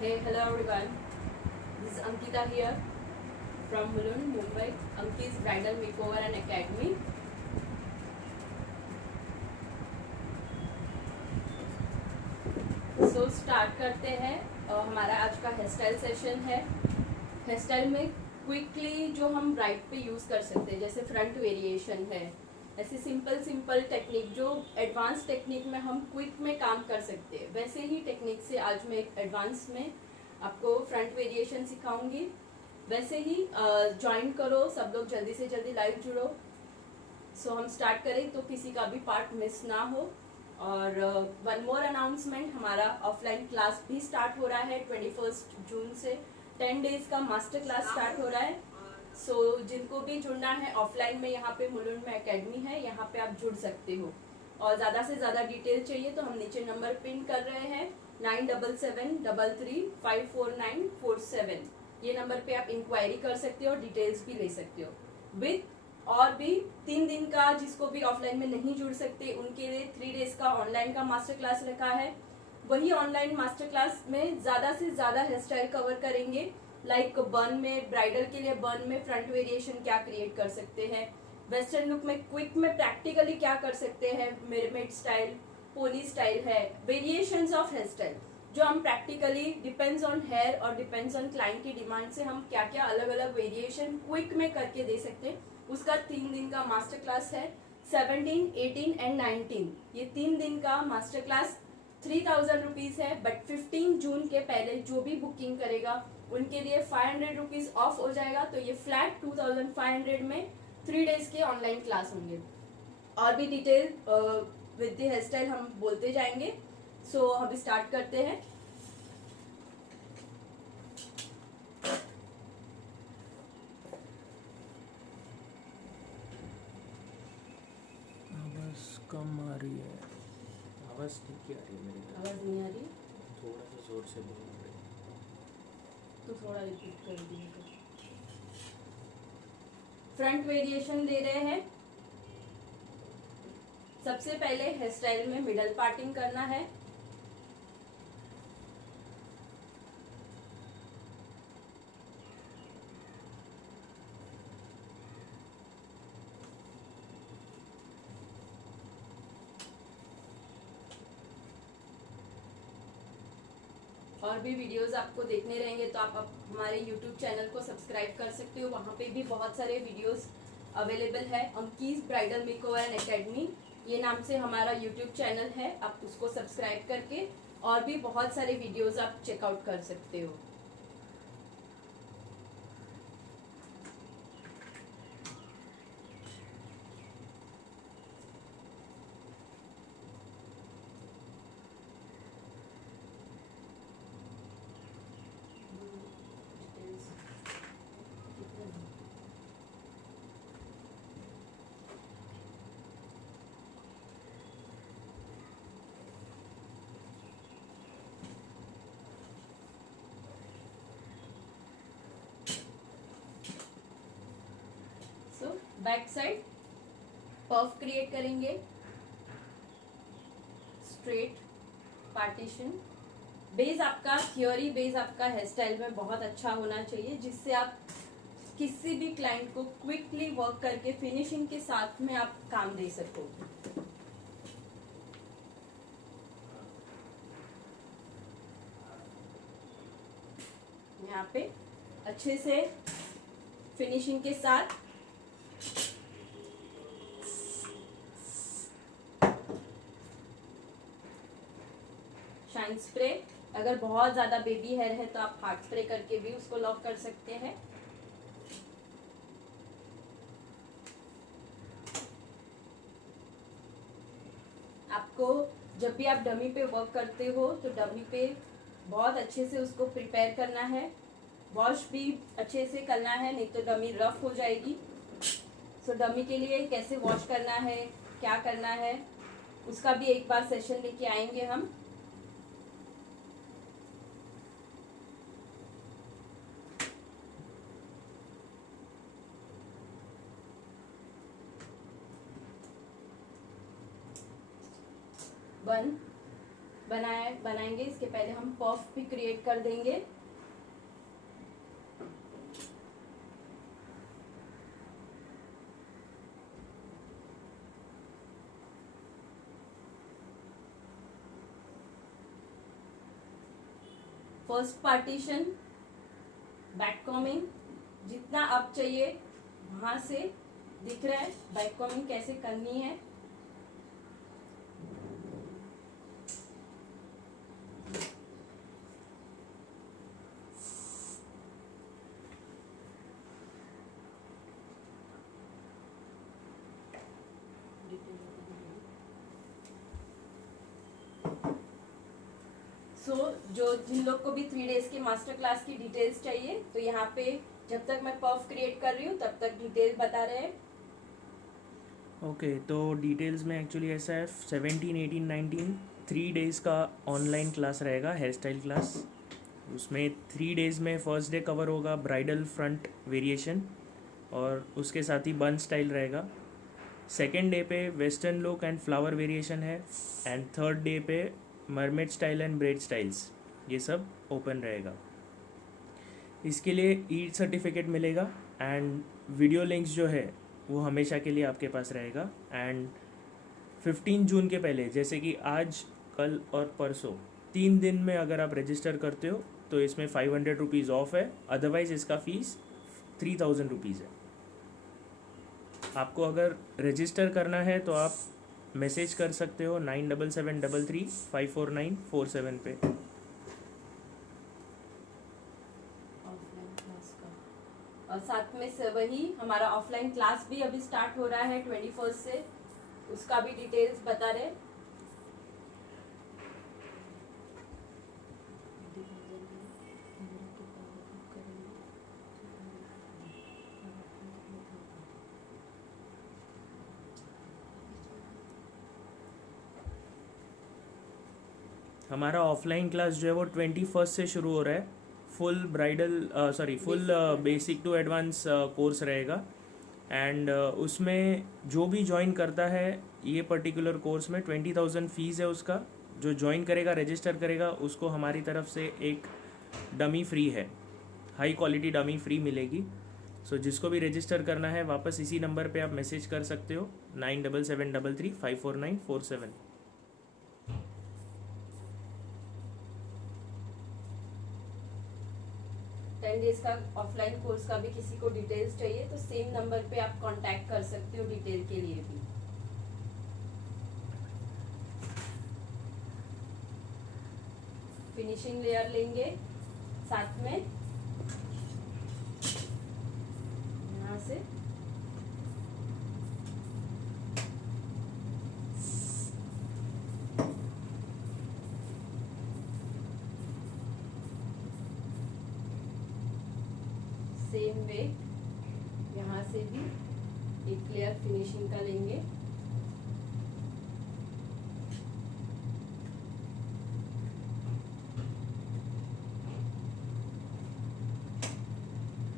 Hey, hello everyone. This is Ankita here from Mulund, Mumbai. Anki's Bridal Makeover and Academy. So start करते हैं। हमारा आज का hair style session है। Hair style में quickly जो हम ब्राइड पे यूज़ कर सकते हैं, जैसे फ्रंट वेरिएशन है, ऐसे सिंपल टेक्निक जो एडवांस टेक्निक में हम क्विक में काम कर सकते हैं, वैसे ही टेक्निक से आज मैं एक एडवांस में आपको फ्रंट वेरिएशन सिखाऊंगी। वैसे ही ज्वाइन करो सब लोग, जल्दी से जल्दी लाइव जुड़ो। सो हम स्टार्ट करें तो किसी का भी पार्ट मिस ना हो। और वन मोर अनाउंसमेंट, हमारा ऑफलाइन क्लास भी स्टार्ट हो रहा है 21 जून से। 10 डेज का मास्टर क्लास स्टार्ट हो रहा है। सो जिनको भी जुड़ना है ऑफलाइन में, यहाँ पे मुलुंड में एकेडमी है, यहाँ पे आप जुड़ सकते हो। और ज़्यादा से ज़्यादा डिटेल चाहिए तो हम नीचे नंबर पिन कर रहे हैं 9773354947। ये नंबर पे आप इंक्वायरी कर सकते हो और डिटेल्स भी ले सकते हो। विथ और भी 3 दिन का, जिसको भी ऑफलाइन में नहीं जुड़ सकते उनके लिए 3 डेज का ऑनलाइन का मास्टर क्लास रखा है। वही ऑनलाइन मास्टर क्लास में ज़्यादा से ज़्यादा हेयर स्टाइल कवर करेंगे। लाइक बन में, ब्राइडल के लिए बन में फ्रंट वेरिएशन क्या क्रिएट कर सकते हैं, वेस्टर्न लुक में क्विक में प्रैक्टिकली क्या कर सकते हैं, मिरमेड स्टाइल, पोनी स्टाइल है, वेरिएशंस ऑफ हेयर स्टाइल जो हम प्रैक्टिकली डिपेंड्स ऑन हेयर और डिपेंड्स ऑन क्लाइंट की डिमांड से हम क्या क्या अलग अलग वेरिएशन क्विक में करके दे सकते हैं। उसका 3 दिन का मास्टर क्लास है। 17, 18 एंड 19 ये 3 दिन का मास्टर क्लास 3000 रुपीज़ है। बट 15 जून के पहले जो भी बुकिंग करेगा उनके लिए 500 रुपीज़ ऑफ हो जाएगा। तो ये फ्लैट 2500 में 3 डेज के ऑनलाइन क्लास होंगे। और भी detail with the hair style हम बोलते जाएंगे। सो हम स्टार्ट करते हैं। आवाज़ कम आ रही है। आवाज़ ठीक ही आ रही है मेरी तरफ। आवाज़ नहीं आ रही थोड़ा सा जोर से बोल रहे। तो थोड़ा रिपीट कर दिए। तो फ्रंट वेरिएशन दे रहे हैं। सबसे पहले हेयर स्टाइल में मिडल पार्टिंग करना है। और भी वीडियोस आपको देखने रहेंगे तो आप हमारे यूट्यूब चैनल को सब्सक्राइब कर सकते हो। वहाँ पे भी बहुत सारे वीडियोस अवेलेबल है। अंकीज ब्राइडल मेकओवर एंड एकेडमी ये नाम से हमारा यूट्यूब चैनल है। आप उसको सब्सक्राइब करके और भी बहुत सारे वीडियोस आप चेकआउट कर सकते हो। So back side puff create करेंगे, स्ट्रेट पार्टीशन। बेस आपका, थियोरी बेस आपका हेयर स्टाइल में बहुत अच्छा होना चाहिए, जिससे आप किसी भी क्लाइंट को क्विकली वर्क करके फिनिशिंग के साथ में आप काम दे सको। यहाँ पे अच्छे से फिनिशिंग के साथ शाइन स्प्रे। अगर बहुत ज़्यादा बेबी हेयर है तो आप हार्ड स्प्रे करके भी उसको लॉक कर सकते हैं। आपको जब भी आप डमी पे वर्क करते हो तो डमी पे बहुत अच्छे से उसको प्रिपेयर करना है। वॉश भी अच्छे से करना है, नहीं तो डमी रफ हो जाएगी। सो डमी के लिए कैसे वॉश करना है, क्या करना है, उसका भी एक बार सेशन लेके आएंगे हम। बन बनाएंगे इसके पहले हम पफ भी क्रिएट कर देंगे। फर्स्ट पार्टीशन बैक कॉमिंग, जितना अब चाहिए वहां से दिख रहा है बैक कॉमिंग कैसे करनी है। जो जिन लोग को भी 3 डेज के मास्टर क्लास की डिटेल्स चाहिए तो यहाँ पे जब तक मैं पफ क्रिएट कर रही हूँ तब तक डिटेल बता रहे हैं। ओके तो डिटेल्स में एक्चुअली ऐसा है 17, 18, 19 3 डेज़ का ऑनलाइन क्लास रहेगा, हेयर स्टाइल क्लास। उसमें 3 डेज़ में फर्स्ट डे कवर होगा ब्राइडल फ्रंट वेरिएशन और उसके साथ ही बन स्टाइल रहेगा। सेकेंड डे पे western look and flower variation है एंड थर्ड डे पे mermaid style and bread styles, ये सब ओपन रहेगा। इसके लिए ई सर्टिफिकेट मिलेगा एंड वीडियो लिंक्स जो है वो हमेशा के लिए आपके पास रहेगा। एंड 15 जून के पहले, जैसे कि आज, कल और परसों 3 दिन में अगर आप रजिस्टर करते हो तो इसमें 500 रुपीज़ ऑफ है, अदरवाइज़ इसका फ़ीस 3000 रुपीज़ है। आपको अगर रजिस्टर करना है तो आप मैसेज कर सकते हो 9773354947 पे। और साथ में से वही हमारा ऑफलाइन क्लास भी अभी स्टार्ट हो रहा है 21 से, उसका भी डिटेल्स बता रहे। हमारा ऑफलाइन क्लास जो है वो 21 से शुरू हो रहा है। Full basic to advance course रहेगा एंड उसमें जो भी ज्वाइन करता है ये पर्टिकुलर कोर्स में 20,000 फीस है उसका। जो ज्वाइन करेगा, रजिस्टर करेगा, उसको हमारी तरफ से एक डमी फ्री है, हाई क्वालिटी डमी फ्री मिलेगी। सो जिसको भी रजिस्टर करना है वापस इसी नंबर पे आप मैसेज कर सकते हो 9773354947। डेज का ऑफलाइन कोर्स का भी किसी को डिटेल्स चाहिए तो सेम नंबर पे आप कांटेक्ट कर सकते हो डिटेल के लिए भी। फिनिशिंग लेयर लेंगे साथ में यहाँ से सेम वे यहाँ से भी एक लेयर फिनिशिंग का लेंगे।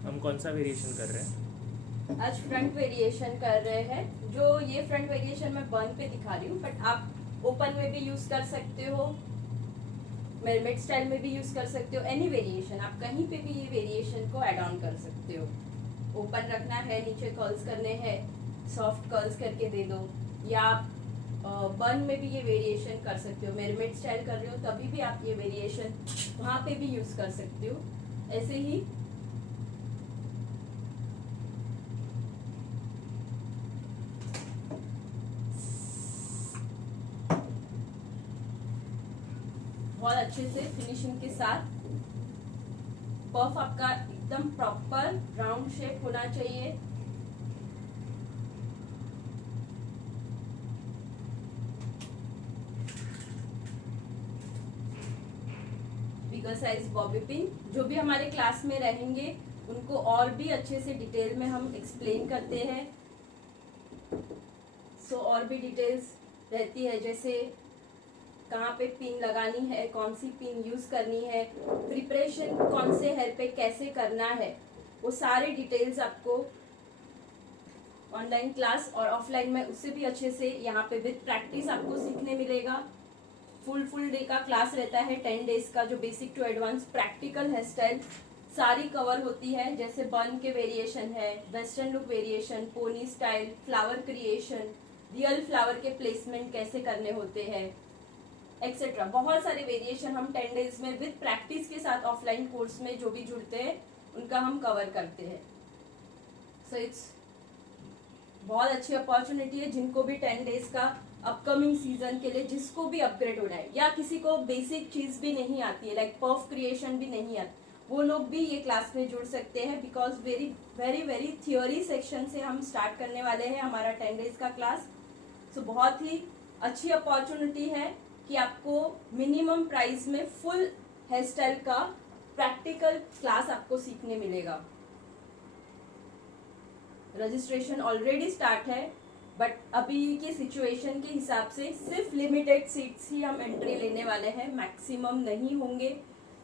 हम कौन सा वेरिएशन कर रहे हैं? आज फ्रंट वेरिएशन कर रहे हैं। जो ये फ्रंट वेरिएशन मैं बर्न पे दिखा रही हूँ, बट आप ओपन में भी यूज कर सकते हो, मेरमेड स्टाइल में भी यूज कर सकते हो। एनी वेरिएशन आप कहीं पे भी ये वेरिएशन को ऐड ऑन कर सकते हो। ओपन रखना है, नीचे कर्ल्स करने हैं, सॉफ्ट कर्ल्स करके दे दो, या आप बर्न में भी ये वेरिएशन कर सकते हो। मेरमेड स्टाइल कर रहे हो तभी भी आप ये वेरिएशन वहाँ पे भी यूज कर सकते हो। ऐसे ही बहुत अच्छे से फिनिशिंग के साथ पफ आपका एकदम प्रॉपर राउंड शेप होना चाहिए। बिगर साइज बॉबी पिन जो भी हमारे क्लास में रहेंगे उनको और भी अच्छे से डिटेल में हम एक्सप्लेन करते हैं। सो और भी डिटेल्स रहती है, जैसे कहाँ पे पिन लगानी है, कौन सी पिन यूज करनी है, प्रिपरेशन कौन से हेयर पे कैसे करना है, वो सारे डिटेल्स आपको ऑनलाइन क्लास और ऑफलाइन में उससे भी अच्छे से यहाँ पे विद प्रैक्टिस आपको सीखने मिलेगा। फुल डे का क्लास रहता है 10 डेज का, जो basic to advance practical hair style सारी कवर होती है, जैसे बन के वेरिएशन है, western look variation, pony style, flower creation, real flower के प्लेसमेंट कैसे करने होते हैं, एक्सेट्रा। बहुत सारे वेरिएशन हम 10 डेज में विद प्रैक्टिस के साथ ऑफलाइन कोर्स में जो भी जुड़ते हैं उनका हम कवर करते हैं। सो इट्स बहुत अच्छी अपॉर्चुनिटी है जिनको भी 10 डेज का अपकमिंग सीजन के लिए, जिसको भी अपग्रेड होना है या किसी को बेसिक चीज भी नहीं आती है, लाइक पफ क्रिएशन भी नहीं आती, वो लोग भी ये क्लास में जुड़ सकते हैं। Because very very very theory section से हम स्टार्ट करने वाले हैं हमारा 10 डेज का क्लास। सो बहुत ही अच्छी अपॉर्चुनिटी है कि आपको मिनिमम प्राइस में फुल हेयर स्टाइल का प्रैक्टिकल क्लास आपको सीखने मिलेगा। रजिस्ट्रेशन ऑलरेडी स्टार्ट है, बट अभी के सिचुएशन के हिसाब से सिर्फ लिमिटेड सीट्स ही हम एंट्री लेने वाले हैं, मैक्सिमम नहीं होंगे।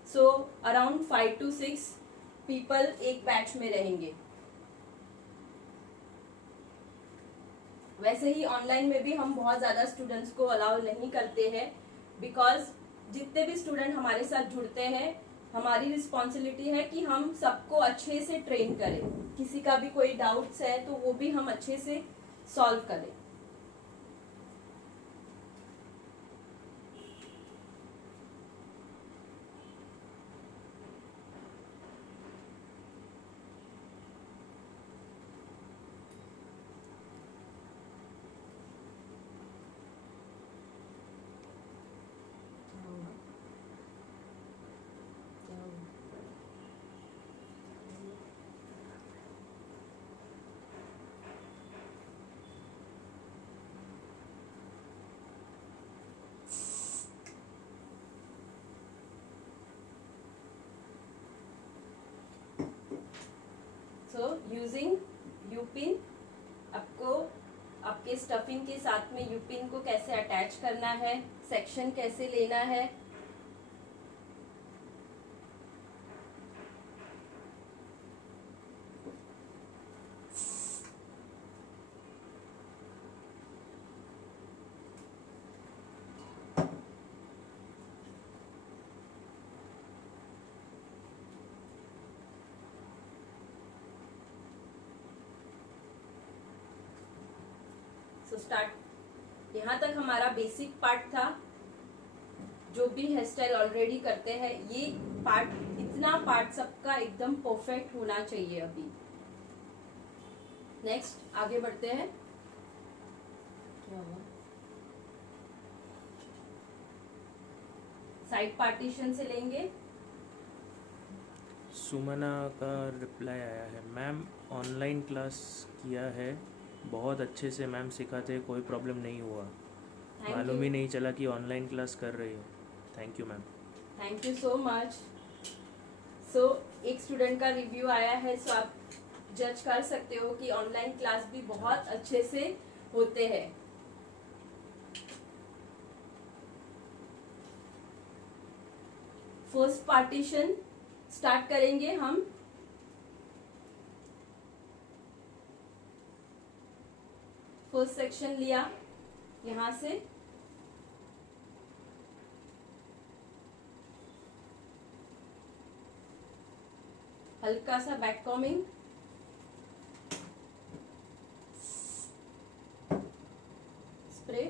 सो अराउंड 5 to 6 पीपल एक बैच में रहेंगे। वैसे ही ऑनलाइन में भी हम बहुत ज़्यादा स्टूडेंट्स को अलाउ नहीं करते हैं, बिकॉज जितने भी स्टूडेंट हमारे साथ जुड़ते हैं हमारी रिस्पॉन्सिबिलिटी है कि हम सबको अच्छे से ट्रेन करें, किसी का भी कोई डाउट्स है तो वो भी हम अच्छे से सॉल्व करें। सो यूजिंग यूपिन, आपको आपके स्टफिंग के साथ में यूपिन को कैसे अटैच करना है, सेक्शन कैसे लेना है, स्टार्ट। यहाँ तक हमारा बेसिक पार्ट था। जो भी हेयर स्टाइल ऑलरेडी करते हैं, ये पार्ट, इतना पार्ट सबका एकदम परफेक्ट होना चाहिए। अभी नेक्स्ट आगे बढ़ते हैं। क्या हुआ? साइड पार्टीशन से लेंगे। सुमना का रिप्लाई आया है, मैम ऑनलाइन क्लास किया है, बहुत अच्छे से मैम सिखाते, कोई प्रॉब्लम नहीं हुआ, मालूम ही नहीं चला कि ऑनलाइन क्लास कर रही हो। Thank you ma'am. Thank you so much. So एक स्टूडेंट का रिव्यू आया है, सो आप जज कर सकते हो कि ऑनलाइन क्लास भी बहुत अच्छे से होते हैं। फर्स्ट पार्टीशन स्टार्ट करेंगे हम। फर्स्ट सेक्शन लिया यहां से, हल्का सा बैक कॉमिंग, स्प्रे,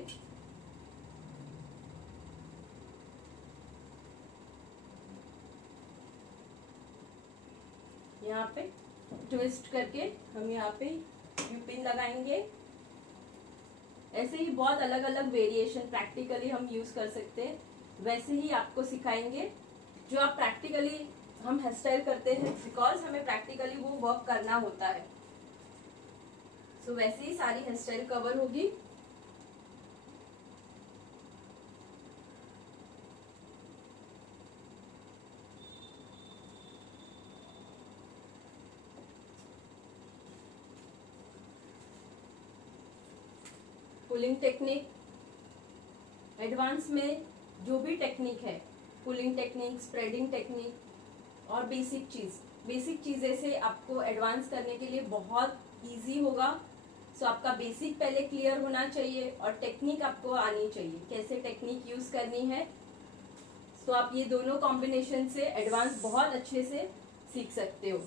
यहाँ पे ट्विस्ट करके हम यहाँ पे यूपिन लगाएंगे। ऐसे ही बहुत अलग अलग वेरिएशन प्रैक्टिकली हम यूज कर सकते हैं, वैसे ही आपको सिखाएंगे जो आप प्रैक्टिकली हम हेयर स्टाइल करते हैं, बिकॉज हमें प्रैक्टिकली वो वर्क करना होता है। सो वैसे ही सारी हेयर स्टाइल कवर होगी। पुलिंग टेक्निक, एडवांस में जो भी टेक्निक है, पुलिंग टेक्निक, स्प्रेडिंग टेक्निक और बेसिक चीज़ें से आपको एडवांस करने के लिए बहुत इजी होगा। सो आपका बेसिक पहले क्लियर होना चाहिए और टेक्निक आपको आनी चाहिए, कैसे टेक्निक यूज करनी है। सो आप ये दोनों कॉम्बिनेशन से एडवांस बहुत अच्छे से सीख सकते हो।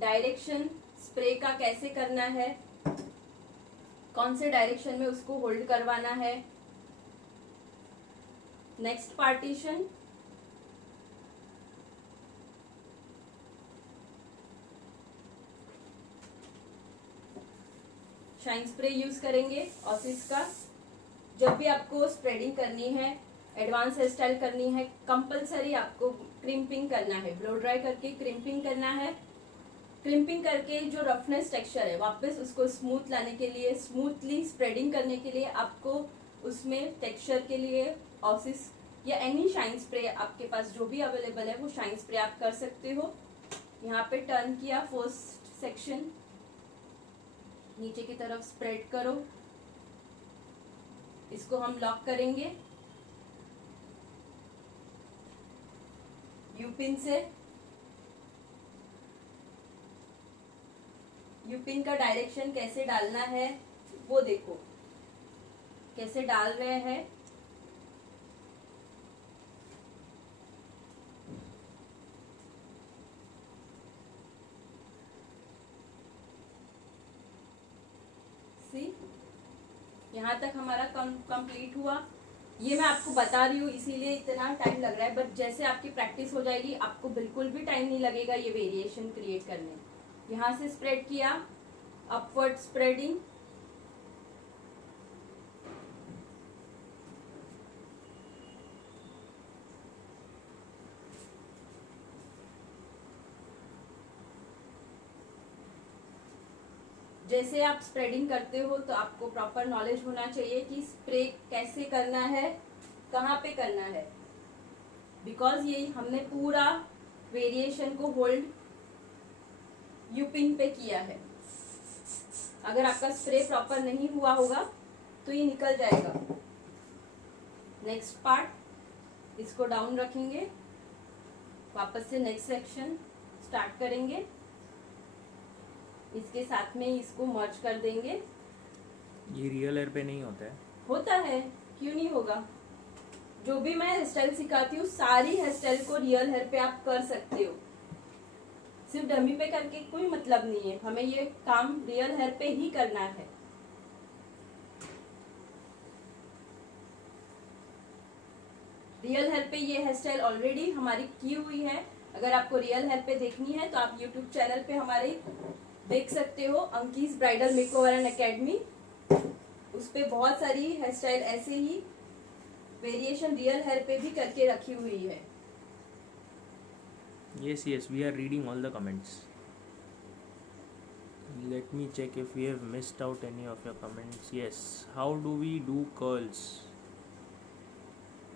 डायरेक्शन स्प्रे का कैसे करना है, कौन से डायरेक्शन में उसको होल्ड करवाना है। Next partition, shine spray use करेंगे ऑसिस का। जब भी आपको स्प्रेडिंग करनी है, एडवांस हेयर स्टाइल करनी है, कंपलसरी आपको क्रिम्पिंग करना है, ब्लो ड्राई करके क्रिम्पिंग करना है। क्रिम्पिंग करके जो रफनेस टेक्सचर है वापस उसको स्मूथ लाने के लिए, स्मूथली स्प्रेडिंग करने के लिए आपको उसमें टेक्सचर के लिए ऑसिस या एनी शाइन स्प्रे आपके पास जो भी अवेलेबल है वो शाइन स्प्रे आप कर सकते हो। यहाँ पे टर्न किया, फर्स्ट सेक्शन नीचे की तरफ स्प्रेड करो, इसको हम लॉक करेंगे यूपिन से। यूपिन का डायरेक्शन कैसे डालना है वो देखो, कैसे डाल रहे हैं। सी, यहाँ तक हमारा कंप्लीट हुआ। ये मैं आपको बता रही हूँ इसीलिए इतना टाइम लग रहा है, बट जैसे आपकी प्रैक्टिस हो जाएगी आपको बिल्कुल भी टाइम नहीं लगेगा ये वेरिएशन क्रिएट करने। यहाँ से स्प्रेड किया, अपवर्ड स्प्रेडिंग, जैसे आप स्प्रेडिंग करते हो तो आपको प्रॉपर नॉलेज होना चाहिए कि स्प्रे कैसे करना है, कहाँ पे करना है, बिकॉज ये हमने पूरा वेरिएशन को होल्ड यूपिन पे किया है। अगर आपका स्प्रे प्रॉपर नहीं हुआ होगा तो ये निकल जाएगा। नेक्स्ट पार्ट, इसको डाउन रखेंगे, वापस से नेक्स्ट सेक्शन स्टार्ट करेंगे, इसके साथ में इसको मर्ज कर देंगे। ये रियल हेयर पे नहीं होता है? होता है, क्यों नहीं होगा। जो भी मैं हेयर स्टाइल सिखाती हूँ सारी हेयर स्टाइल को रियल हेयर पे आप कर सकते हो, सिर्फ डमी पे करके कोई मतलब नहीं है। हमें ये काम रियल हेयर पे ही करना है। रियल हेयर पे ये हेयर स्टाइल ऑलरेडी हमारी की हुई है। अगर आपको रियल हेयर पे देखनी है तो आप यूट्यूब चैनल पे हमारे देख सकते हो, अंकीस ब्राइडल मेकओवर एंड एकेडमी। उस पे बहुत सारी हेयर स्टाइल ऐसे ही वेरिएशन रियल हेयर पे भी करके रखी हुई है। Yes, yes, we are reading all the comments. Let me check if we have missed out any of your comments. Yes, how do we do curls?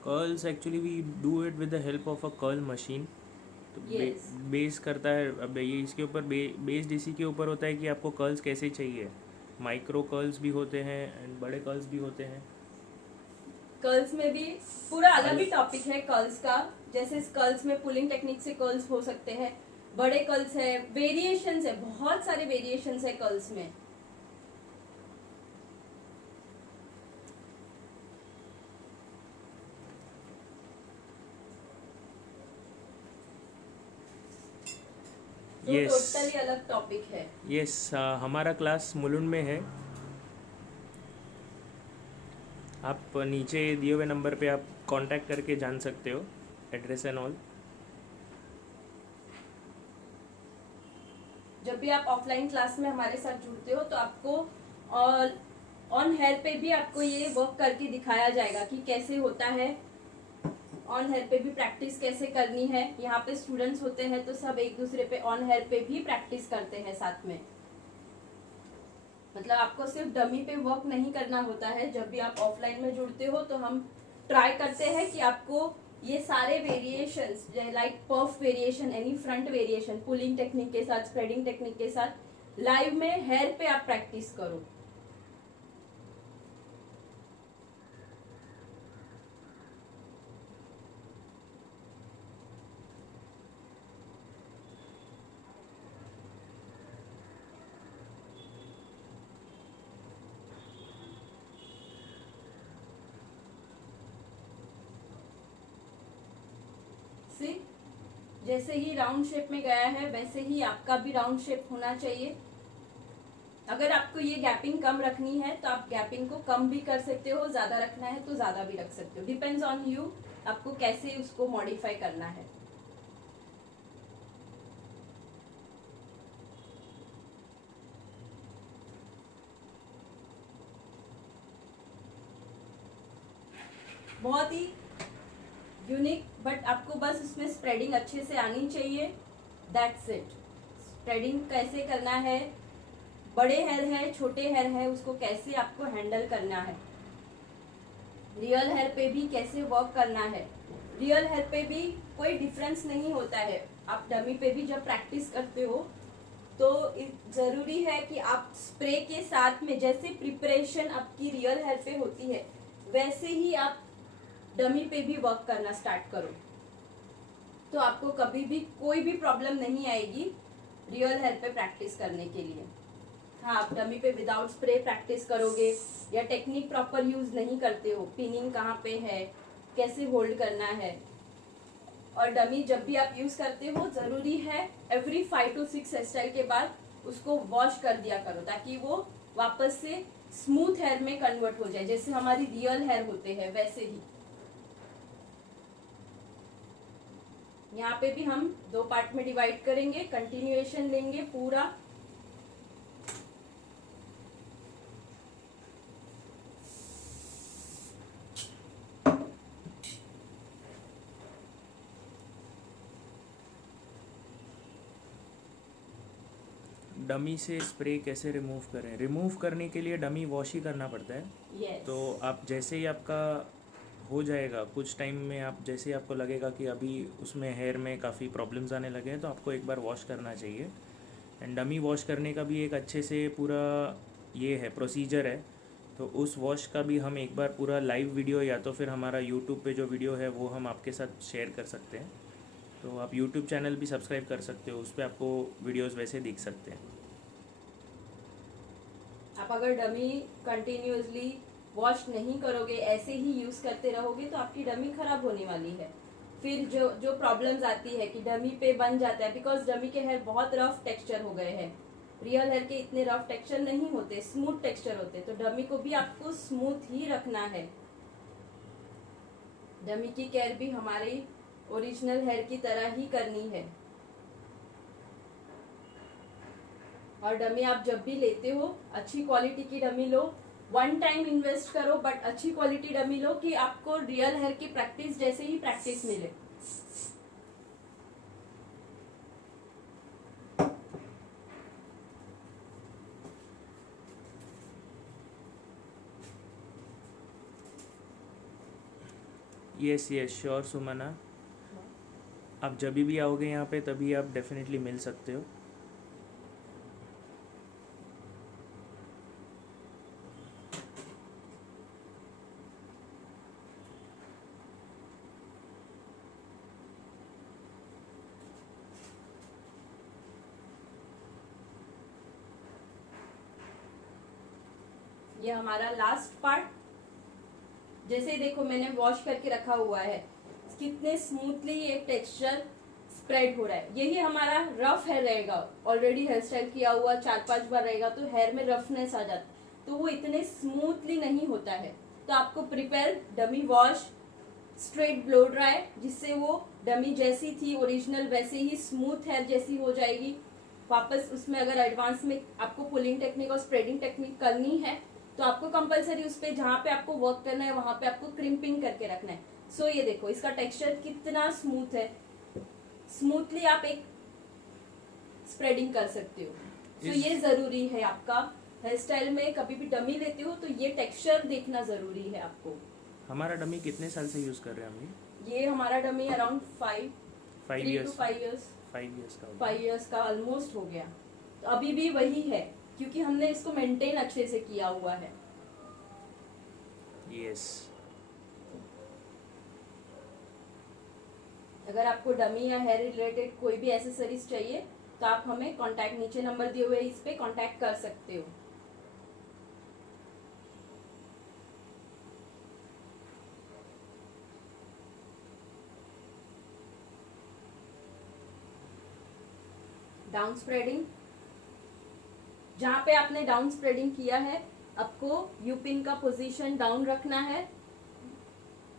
Curls actually we do it with the help of a curl machine. तो Yes. Base करता है, अब ये इसके ऊपर based इसी के ऊपर होता है कि आपको कर्ल्स कैसे चाहिए। माइक्रो कर्ल्स भी होते हैं एंड बड़े कर्ल्स भी होते हैं। कर्ल्स में भी पूरा अलग ही टॉपिक है कर्ल्स का। जैसे कर्ल्स में पुलिंग टेक्निक से कर्ल्स हो सकते हैं, बड़े कर्ल्स है, वेरिएशंस है, बहुत सारे वेरिएशंस है कर्ल्स में। Yes. टोटली अलग टॉपिक है। यस, हमारा क्लास मुलुंड में है। आप नीचे दिए हुए नंबर पे आप कांटेक्ट करके जान सकते हो एड्रेस एंड ऑल। जब भी आप ऑफलाइन क्लास में हमारे साथ जुड़ते हो तो आपको ऑन हेयर पे भी आपको ये वर्क करके दिखाया जाएगा कि कैसे होता है। ऑन हेयर पे भी प्रैक्टिस कैसे करनी है। यहाँ पे स्टूडेंट्स होते हैं तो सब एक दूसरे पे ऑन हेयर पे भी प्रैक्टिस करते हैं साथ में। मतलब आपको सिर्फ डमी पे वर्क नहीं करना होता है। जब भी आप ऑफलाइन में जुड़ते हो तो हम ट्राई करते हैं कि आपको ये सारे variations like puff variation, any front variation, pulling technique के साथ, स्प्रेडिंग टेक्निक के साथ लाइव में हेयर पे आप प्रैक्टिस करो। जैसे ही राउंड शेप में गया है वैसे ही आपका भी राउंड शेप होना चाहिए। अगर आपको ये गैपिंग कम रखनी है तो आप गैपिंग को कम भी कर सकते हो, ज्यादा रखना है तो ज्यादा भी रख सकते हो, डिपेंड्स ऑन यू, आपको कैसे उसको मॉडिफाई करना है। बहुत ही यूनिक, बट आपको बस उसमें स्प्रेडिंग अच्छे से आनी चाहिए, दैट्स इट। स्प्रेडिंग कैसे करना है, बड़े हेयर है छोटे हेयर है उसको कैसे आपको हैंडल करना है, रियल हेयर पे भी कैसे वर्क करना है। रियल हेयर पे भी कोई डिफरेंस नहीं होता है, आप डमी पे भी जब प्रैक्टिस करते हो तो जरूरी है कि आप स्प्रे के साथ में जैसे प्रिपरेशन आपकी रियल हेयर पे होती है वैसे ही आप डमी पे भी वर्क करना स्टार्ट करो, तो आपको कभी भी कोई भी प्रॉब्लम नहीं आएगी रियल हेयर पे प्रैक्टिस करने के लिए। हाँ, आप डमी पे विदाउट स्प्रे प्रैक्टिस करोगे या टेक्निक प्रॉपर यूज नहीं करते हो, पिनिंग कहाँ पे है, कैसे होल्ड करना है, और डमी जब भी आप यूज करते हो जरूरी है एवरी 5 to 6 हेयर स्टाइल के बाद उसको वॉश कर दिया करो ताकि वो वापस से स्मूथ हेयर में कन्वर्ट हो जाए, जैसे हमारी रियल हेयर होते हैं वैसे ही। यहाँ पे भी हम 2 पार्ट में डिवाइड करेंगे, कंटिन्यूएशन लेंगे पूरा। डमी से स्प्रे कैसे रिमूव करें? रिमूव करने के लिए डमी वॉश ही करना पड़ता है। yes. तो आप जैसे ही आपका हो जाएगा कुछ टाइम में, आप जैसे ही आपको लगेगा कि अभी उसमें हेयर में काफ़ी प्रॉब्लम्स आने लगे हैं तो आपको एक बार वॉश करना चाहिए। एंड डमी वॉश करने का भी एक अच्छे से पूरा ये है प्रोसीजर है, तो उस वॉश का भी हम एक बार पूरा लाइव वीडियो या तो फिर हमारा यूट्यूब पे जो वीडियो है वो हम आपके साथ शेयर कर सकते हैं। तो आप यूट्यूब चैनल भी सब्सक्राइब कर सकते हो, उस पर आपको वीडियोस वैसे दिख सकते हैं। आप अगर डमी कंटिन्यूअसली वॉश नहीं करोगे, ऐसे ही यूज करते रहोगे तो आपकी डमी खराब होने वाली है। फिर जो जो प्रॉब्लम्स आती है कि डमी पे बन जाता है, बिकॉज डमी के हेयर बहुत रफ टेक्सचर हो गए हैं, रियल हेयर के इतने रफ टेक्सचर नहीं होते, स्मूथ टेक्सचर होते, तो डमी को भी आपको स्मूथ ही रखना है। डमी की केयर भी हमारी ओरिजिनल हेयर की तरह ही करनी है। और डमी आप जब भी लेते हो अच्छी क्वालिटी की डमी लो, 1 टाइम इन्वेस्ट करो बट अच्छी क्वालिटी डमी लो कि आपको रियल हेयर की प्रैक्टिस जैसे ही प्रैक्टिस मिले। यस यस श्योर सुमना, आप जब भी आओगे यहाँ पे तभी आप डेफिनेटली मिल सकते हो। ये हमारा लास्ट पार्ट, जैसे देखो मैंने वॉश करके रखा हुआ है, कितने स्मूथली ये टेक्सचर स्प्रेड हो रहा है। यही हमारा रफ हेयर रहेगा, ऑलरेडी हेयर स्टाइल किया हुआ 4-5 बार रहेगा तो हेयर में रफनेस आ जाता है, तो वो इतने स्मूथली नहीं होता है। तो आपको prepare dummy wash, straight blow dry, जिससे वो डमी जैसी थी ओरिजिनल वैसे ही स्मूथ हेयर जैसी हो जाएगी। वापस उसमें अगर एडवांस में आपको पुलिंग टेक्निक और स्प्रेडिंग टेक्निक करनी है तो आपको कंपलसरी उस पे जहाँ पे आपको वर्क करना है वहां पे आपको क्रिम्पिंग करके रखना है। सो ये देखो इसका टेक्सचर कितना स्मूथ है, स्मूथली आप एक स्प्रेडिंग कर सकते हो। सो ये जरूरी है आपका हेयर स्टाइल में, कभी भी डमी लेते हो तो ये टेक्सचर देखना जरूरी है आपको। हमारा डमी कितने साल से यूज़ कर रहे हैं हम? ये हमारा dummy around 5 years 5 years 5 years का 5 इयर्स का ऑलमोस्ट हो गया। तो अभी भी वही है क्योंकि हमने इसको मेंटेन अच्छे से किया हुआ है। यस। अगर आपको डमी या हेयर रिलेटेड कोई भी एसेसरीज चाहिए तो आप हमें कांटेक्ट, नीचे नंबर दिए हुए इस पे कांटेक्ट कर सकते हो। डाउन स्प्रेडिंग, जहाँ पे आपने डाउन स्प्रेडिंग किया है आपको यू पिन का पोजीशन डाउन रखना है।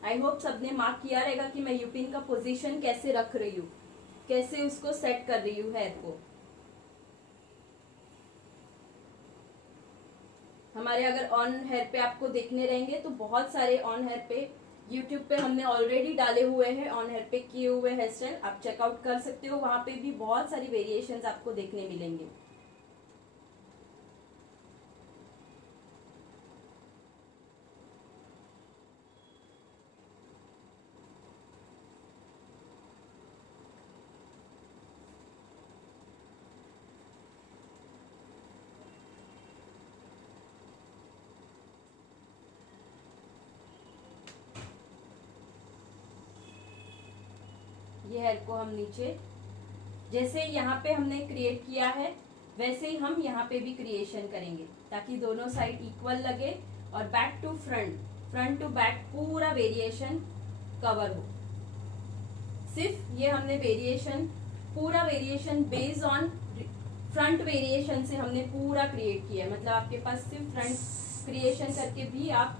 आई होप सबने मार्क किया रहेगा कि मैं यू पिन का पोजीशन कैसे रख रही हूँ, कैसे उसको सेट कर रही हूँ हेयर को। हमारे अगर ऑन हेयर पे आपको देखने रहेंगे तो बहुत सारे ऑन हेयर पे यूट्यूब पे हमने ऑलरेडी डाले हुए हैं, ऑन हेयर पे किए हुए हेयर स्टाइल आप चेकआउट कर सकते हो। वहां पे भी बहुत सारी वेरिएशंस आपको देखने मिलेंगे। ये हेयर को हम नीचे जैसे यहाँ पे हमने क्रिएट किया है वैसे ही हम यहाँ पे भी क्रिएशन करेंगे ताकि दोनों साइड इक्वल लगे और back to front, front to back पूरा वेरिएशन कवर हो। सिर्फ ये हमने वेरिएशन, पूरा variation based on front variation से हमने पूरा क्रिएट किया है। मतलब आपके पास सिर्फ फ्रंट क्रिएशन करके भी आप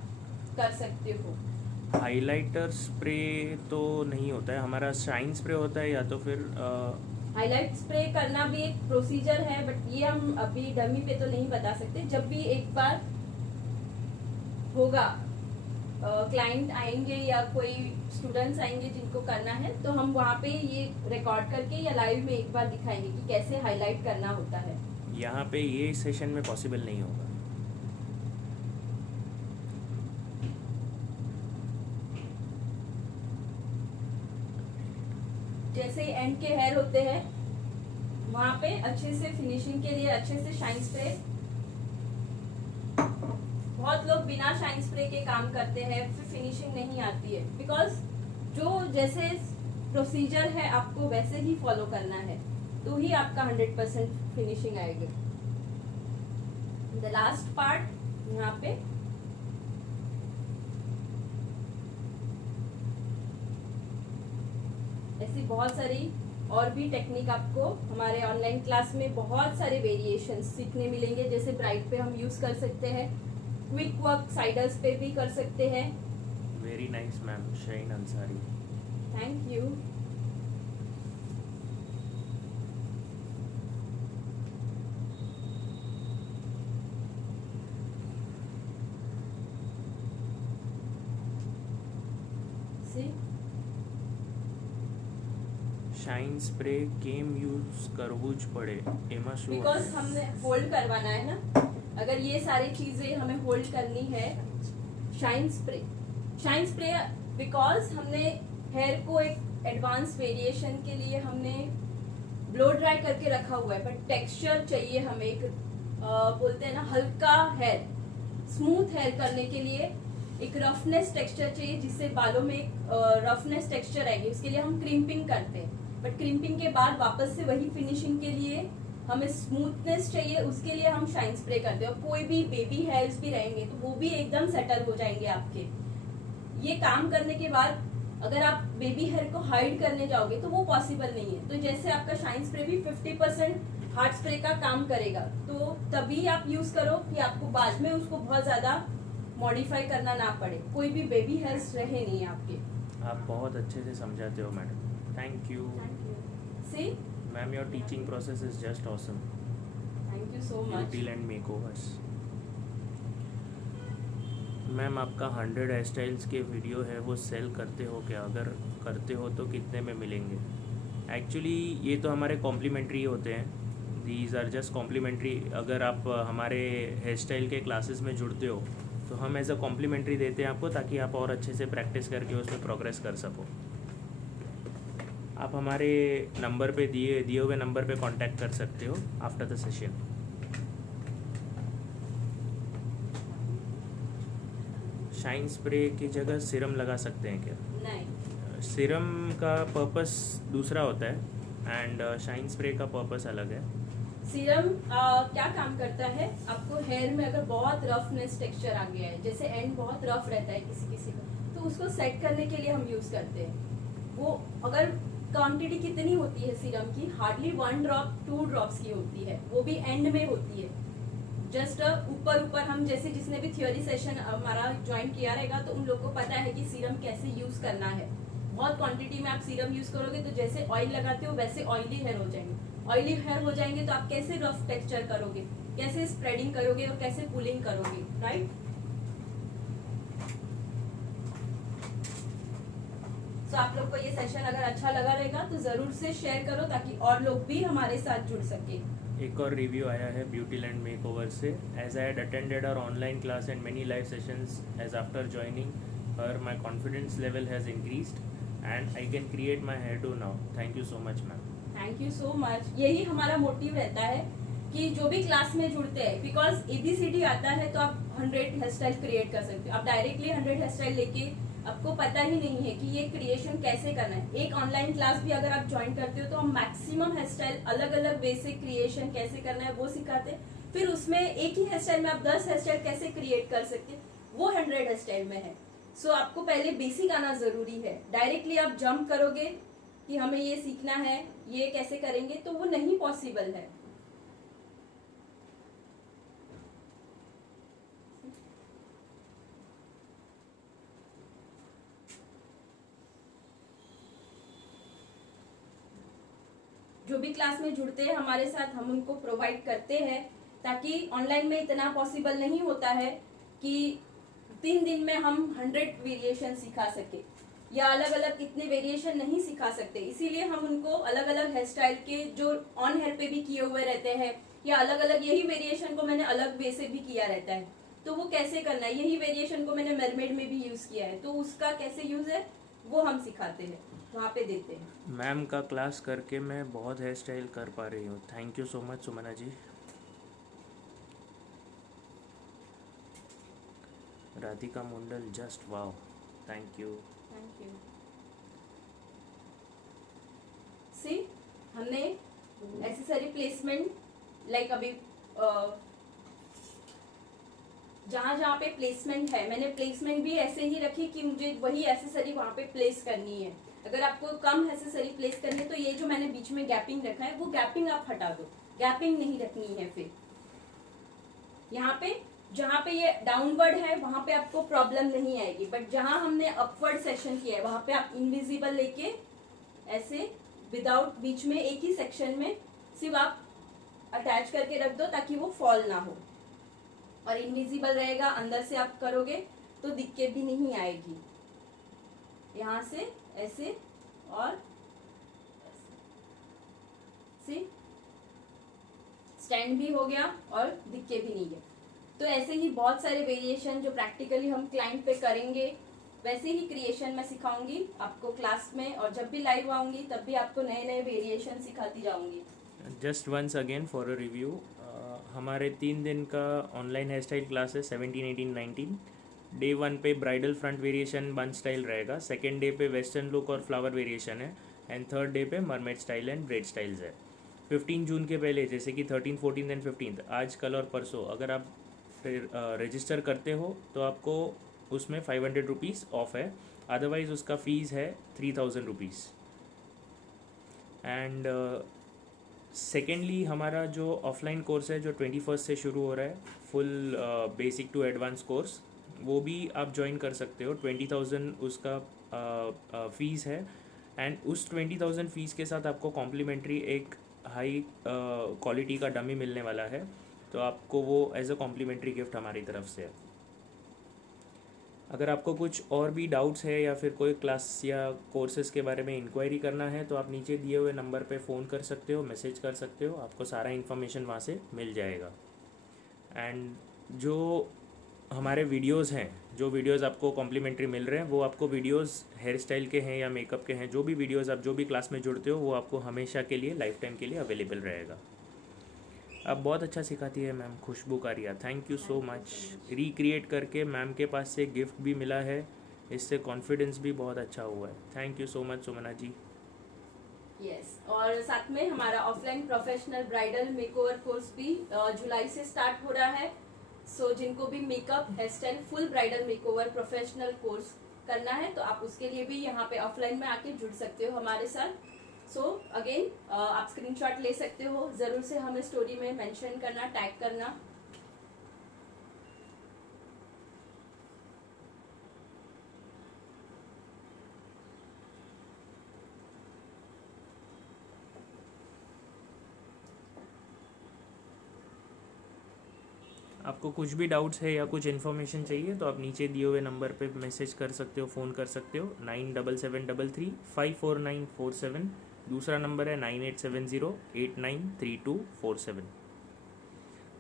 कर सकते हो। हाइलाइटर स्प्रे तो नहीं होता है हमारा, शाइन स्प्रे होता है या तो फिर हाईलाइट स्प्रे करना भी एक प्रोसीजर है, बट ये हम अभी डमी पे तो नहीं बता सकते। जब भी एक बार होगा, क्लाइंट आएंगे या कोई स्टूडेंट्स आएंगे जिनको करना है तो हम वहाँ पे ये रिकॉर्ड करके या लाइव में एक बार दिखाएंगे कि कैसे हाईलाइट करना होता है। यहाँ पे ये सेशन में पॉसिबल नहीं होगा। जैसे एंड के हेयर होते हैं वहां पे अच्छे से फिनिशिंग के लिए अच्छे से शाइन स्प्रे, बहुत लोग बिना शाइन स्प्रे के काम करते हैं फिर फिनिशिंग नहीं आती है। बिकॉज जो जैसे प्रोसीजर है आपको वैसे ही फॉलो करना है तो ही आपका 100% फिनिशिंग आएगी। द लास्ट पार्ट यहाँ पे ऐसी बहुत सारी और भी टेक्निक आपको हमारे ऑनलाइन क्लास में बहुत सारे वेरिएशन सीखने मिलेंगे। जैसे ब्राइट पे हम यूज कर सकते हैं, क्विक वर्क साइडर्स पे भी कर सकते हैं। Very nice ma'am, shine Ansari, thank you. Shine spray કેમ યુઝ કરવું જ પડે એમાં શું? बिकॉज हमने होल्ड करवाना है ना, अगर ये सारी चीजें हमें होल्ड करनी है। शाइन स्प्रे बिकॉज हमने हेयर को एक एडवांस वेरिएशन के लिए हमने ब्लो ड्राई करके रखा हुआ है, बट टेक्सचर चाहिए हमें एक बोलते हैं ना हल्का हेयर, स्मूथ हेयर करने के लिए एक रफनेस टेक्सचर चाहिए जिससे बालों में एक रफनेस टेक्सचर आएगी। उसके लिए हम क्रिम्पिंग करते हैं, बट क्रिम्पिंग के बाद वापस से वही फिनिशिंग के लिए हमें स्मूथनेस चाहिए, उसके लिए हम शाइन स्प्रे करते हैं। और कोई भी बेबी हेयर्स भी रहेंगे तो वो भी एकदम सेटल हो जाएंगे आपके। ये काम करने के बाद अगर आप बेबी हेयर को हाइड करने जाओगे तो वो पॉसिबल नहीं है। तो जैसे आपका शाइन स्प्रे भी 50% हार्ड स्प्रे का काम करेगा, तो तभी आप यूज करो कि आपको बाद में उसको बहुत ज्यादा मॉडिफाई करना ना पड़े, कोई भी बेबी हेयर्स रहे नहीं आपके। आप बहुत अच्छे से समझाते हो madam, thank you. See ma'am your teaching process is just awesome, thank you so much. Beauty and makeovers. Ma'am आपका 100 हेयर स्टाइल्स के वीडियो है वो सेल करते हो क्या? अगर करते हो तो कितने में मिलेंगे? एक्चुअली ये तो हमारे कॉम्प्लीमेंट्री होते हैं, दीज आर जस्ट कॉम्प्लीमेंट्री। अगर आप हमारे हेयर स्टाइल के क्लासेस में जुड़ते हो तो हम एज अ कॉम्प्लीमेंट्री देते हैं आपको, ताकि आप और अच्छे से प्रैक्टिस करके उसमें प्रोग्रेस कर सको। आप हमारे नंबर पे दिए हुए नंबर पे कांटेक्ट कर सकते हो after the session. Shine spray की जगह सीरम लगा सकते हैं क्या? नहीं, सीरम का पर्पस दूसरा होता है एंड शाइन स्प्रे का पर्पस अलग है। सीरम क्या काम करता है, आपको हेयर में अगर बहुत रफनेस टेक्सचर आ गया है, जैसे एंड बहुत रफ रहता है किसी किसी का, तो उसको सेट करने के लिए हम यूज करते हैं। वो अगर क्वांटिटी कितनी होती है सीरम की? हार्डली 1 ड्रॉप 2 ड्रॉप्स की होती है, वो भी एंड में होती है। जस्ट ऊपर ऊपर हम जैसे जिसने भी थियोरी सेशन हमारा ज्वाइन किया रहेगा तो उन लोग को पता है कि सीरम कैसे यूज करना है। बहुत क्वांटिटी में आप सीरम यूज करोगे तो जैसे ऑयल लगाते हो वैसे ऑयली हेयर हो जाएंगे। ऑयली हेयर हो जाएंगे तो आप कैसे रफ टेक्सचर करोगे, कैसे स्प्रेडिंग करोगे और कैसे पुलिंग करोगे, राइट? तो आप लोग को ये सेशन अगर अच्छा लगा रहेगा तो जरूर से शेयर करो ताकि और लोग भी हमारे साथ जुड़ सके। एक और रिव्यू आया है ब्यूटी लैंड मेकओवर से। As I had attended our online class and many live sessions as after joining her my confidence level has increased and I can create my hair do now. Thank you so much ma'am. Thank you so much. यही हमारा motive रहता है कि जो भी class में जुड़ते हैं, बिकॉज ABCD आता है तो आप 100 हेयर स्टाइल क्रिएट कर सकते हो। आप डायरेक्टली 100 हेयर स्टाइल लेके आपको पता ही नहीं है कि ये क्रिएशन कैसे करना है। एक ऑनलाइन क्लास भी अगर आप ज्वाइन करते हो तो हम मैक्सिमम हेयर स्टाइल अलग अलग वे से क्रिएशन कैसे करना है वो सिखाते हैं। फिर उसमें एक ही हेयर स्टाइल में आप 10 हेयर स्टाइल कैसे क्रिएट कर सकते हैं, वो 100 हेयर स्टाइल में है। सो आपको पहले बेसिक आना जरूरी है। डायरेक्टली आप जंप करोगे कि हमें ये सीखना है, ये कैसे करेंगे, तो वो नहीं पॉसिबल है। जो भी क्लास में जुड़ते हैं हमारे साथ हम उनको प्रोवाइड करते हैं, ताकि ऑनलाइन में इतना पॉसिबल नहीं होता है कि 3 दिन में हम 100 वेरिएशन सिखा सके या अलग अलग इतने वेरिएशन नहीं सिखा सकते। इसीलिए हम उनको अलग अलग हेयर स्टाइल के जो ऑन हेयर पे भी किए हुए रहते हैं या अलग अलग यही वेरिएशन को मैंने अलग वे से भी किया रहता है तो वो कैसे करना है, यही वेरिएशन को मैंने मरमेड में भी यूज किया है तो उसका कैसे यूज है वो हम सिखाते हैं, वहाँ पे देते हैं। मैम का क्लास करके मैं बहुत हेयर स्टाइल कर पा रही हूँ। Thank you so much Sumana ji. Radhika Mundal just wow, thank you. Thank you. See हमने एक्सेसरी प्लेसमेंट लाइक अभी जहाँ जहाँ पे प्लेसमेंट है मैंने प्लेसमेंट भी ऐसे ही रखी कि मुझे वही एक्सेसरी वहाँ पे प्लेस करनी है। अगर आपको कम एक्सेसरी प्लेस करनी है तो ये जो मैंने बीच में गैपिंग रखा है वो गैपिंग आप हटा दो, गैपिंग नहीं रखनी है। फिर यहाँ पे जहाँ पे ये डाउनवर्ड है वहां पे आपको प्रॉब्लम नहीं आएगी, बट जहाँ हमने अपवर्ड सेक्शन किया है वहां पे आप इनविजिबल लेके ऐसे विदाउट बीच में एक ही सेक्शन में सिर्फ आप अटैच करके रख दो ताकि वो फॉल ना हो और इनविजिबल रहेगा। अंदर से आप करोगे तो दिक्कत भी नहीं आएगी। यहाँ से ऐसे और ऐसे स्टैंड भी हो गया और दिक्कत भी नहीं है। तो ऐसे ही बहुत सारे वेरिएशन जो प्रैक्टिकली हम क्लाइंट पे करेंगे वैसे ही क्रिएशन में सिखाऊंगी आपको क्लास में, और जब भी लाइव आऊंगी तब भी आपको नए नए वेरिएशन सिखाती जाऊंगी। Just once again for a review, हमारे 3 दिन का ऑनलाइन हेयर स्टाइल क्लास है 17, 18, 19। डे 1 पे ब्राइडल फ्रंट वेरिएशन बन स्टाइल रहेगा, सेकेंड डे पे वेस्टर्न लुक और फ्लावर वेरिएशन है, एंड थर्ड डे पे mermaid style and bread styles है। 15 जून के पहले जैसे कि 13, 14 एंड 15 आज कल और परसों अगर आप रजिस्टर करते हो तो आपको उसमें 500 रुपीज़ ऑफ है, अदरवाइज़ उसका फ़ीस है 3000 रुपीज़। एंड सेकेंडली हमारा जो ऑफलाइन कोर्स है जो 21 से शुरू हो रहा है, full basic to advance course, वो भी आप ज्वाइन कर सकते हो। 20,000 उसका फ़ीस है, एंड उस 20,000 फ़ीस के साथ आपको कॉम्प्लीमेंट्री एक हाई क्वालिटी का डमी मिलने वाला है, तो आपको वो एज अ कॉम्प्लीमेंट्री गिफ्ट हमारी तरफ से है। अगर आपको कुछ और भी डाउट्स है या फिर कोई क्लास या कोर्सेज़ के बारे में इंक्वायरी करना है तो आप नीचे दिए हुए नंबर पे फ़ोन कर सकते हो, मैसेज कर सकते हो, आपको सारा इन्फॉर्मेशन वहाँ से मिल जाएगा। एंड जो हमारे वीडियोस हैं, जो वीडियोस आपको कॉम्प्लीमेंट्री मिल रहे हैं वो आपको वीडियोस हेयर स्टाइल के हैं या मेकअप के हैं, जो भी वीडियोस आप जो भी क्लास में जुड़ते हो वो आपको हमेशा के लिए लाइफ टाइम के लिए अवेलेबल रहेगा। आप बहुत अच्छा सिखाती है मैम, खुशबू कारिया, thank you so much. Recreate करके मैम के पास से गिफ्ट भी मिला है, इससे कॉन्फिडेंस भी बहुत अच्छा हुआ है। Thank you so much Sumana ji. Yes, और साथ में हमारा offline professional bridal makeover course भी जुलाई से स्टार्ट हो रहा है। सो जिनको भी makeup, hair style, full bridal makeover professional course करना है तो आप उसके लिए भी यहाँ पे ऑफलाइन में आके जुड़ सकते हो हमारे साथ। सो अगेन आप स्क्रीनशॉट ले सकते हो, जरूर से हमें स्टोरी में मेंशन करना, टैग करना। आपको कुछ भी डाउट्स है या कुछ इन्फॉर्मेशन चाहिए तो आप नीचे दिए हुए नंबर पे मैसेज कर सकते हो, फ़ोन कर सकते हो 9773354947। दूसरा नंबर है 9870893247।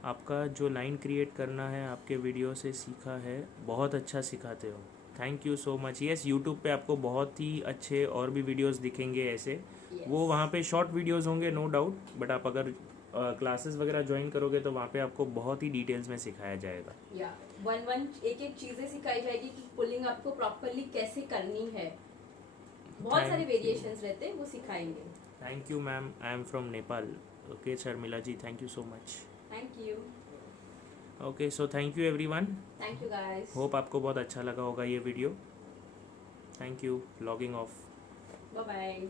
आपका जो लाइन क्रिएट करना है आपके वीडियो से सीखा है, बहुत अच्छा सिखाते हो, thank you so much. Yes, YouTube पे आपको बहुत ही अच्छे और भी वीडियोस दिखेंगे ऐसे। वो वहाँ पे शॉर्ट वीडियोस होंगे नो डाउट, बट आप अगर क्लासेस वगैरह ज्वाइन करोगे तो वहाँ पे आपको बहुत ही डिटेल्स में सिखाया जाएगा। या एक एक चीजें सिखाई जाएगी कि पुलिंग आपको प्रॉपरली कैसे करनी है। बहुत सारे वेरिएशंस रहते हैं, वो सिखाएंगे। Thank you ma'am, I am from Nepal. Okay Sharmila ji, thank you so much. Thank you. Okay, so thank you everyone. Thank you guys. Hope आपको बहुत अच्छा लगा होगा ये video. Thank you, logging off. Bye bye.